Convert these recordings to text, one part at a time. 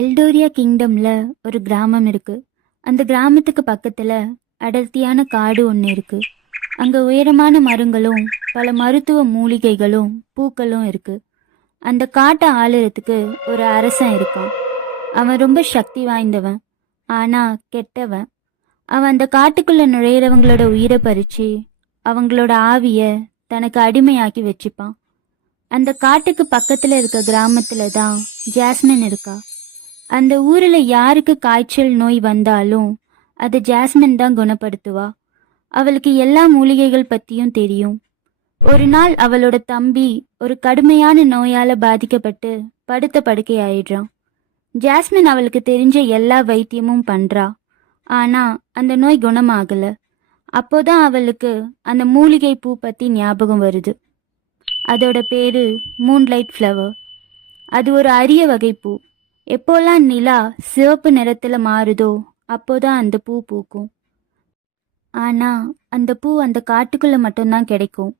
எல்டோரியா கிங்டம்ல ஒரு கிராமம் இருக்கு. அந்த கிராமத்துக்கு பக்கத்துல அடர்த்தியான காடு ஒன்று இருக்கு. அங்க உயரமான மரங்களும் பல மருத்துவ மூலிகைகளும் பூக்களும் இருக்கு. அந்த காட்டை ஆளுறதுக்கு ஒரு அரசன் இருக்கான். அவன் ரொம்ப சக்தி வாய்ந்தவன், ஆனா கெட்டவன். அவன் அந்த காட்டுக்குள்ள நுழையிறவங்களோட உயிரை பறிச்சு அவங்களோட ஆவிய தனக்கு அடிமையாக்கி வச்சுப்பான். அந்த காட்டுக்கு பக்கத்துல இருக்க கிராமத்துல தான் ஜாஸ்மின் இருக்கா. அந்த ஊர்ல யாருக்கு காய்ச்சல் நோய் வந்தாலும் அது ஜாஸ்மின் தான் குணப்படுத்துவா. அவளுக்கு எல்லா மூலிகைகள் பத்தியும் தெரியும். ஒரு நாள் அவளோட தம்பி ஒரு கடுமையான நோயால பாதிக்கப்பட்டு படுத்த படுக்கை ஆயிடுறான். ஜாஸ்மின் அவளுக்கு தெரிஞ்ச எல்லா வைத்தியமும் பண்றா, ஆனா அந்த நோய் குணமாகல. அப்போதான் அவளுக்கு அந்த மூலிகை பூ பத்தி ஞாபகம் வருது. அதோட பேரு மூன்லைட் ஃப்ளவர். அது ஒரு அரிய வகை பூ. எப்போல்லாம் நிலா சிவப்பு நிறத்துல மாறுதோ அப்போதான் அந்த பூ பூக்கும். ஆனா அந்த பூ அந்த காட்டுக்குள்ள மட்டும்தான் கிடைக்கும்.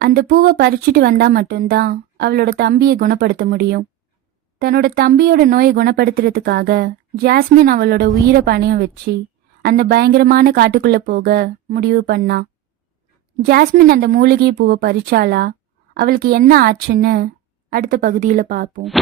அந்த பூவை பறிச்சுட்டு வந்தா மட்டும்தான் அவளோட தம்பியை குணப்படுத்த முடியும். தன்னோட தம்பியோட நோயை குணப்படுத்துறதுக்காக ஜாஸ்மின் அவளோட உயிரை பணையம் வச்சு அந்த பயங்கரமான காட்டுக்குள்ள போக முடிவு பண்ணா. ஜாஸ்மின் அந்த மூலிகை பூவை பறிச்சாலா? அவளுக்கு என்ன ஆச்சுன்னு அடுத்த பகுதியில் பார்ப்போம்.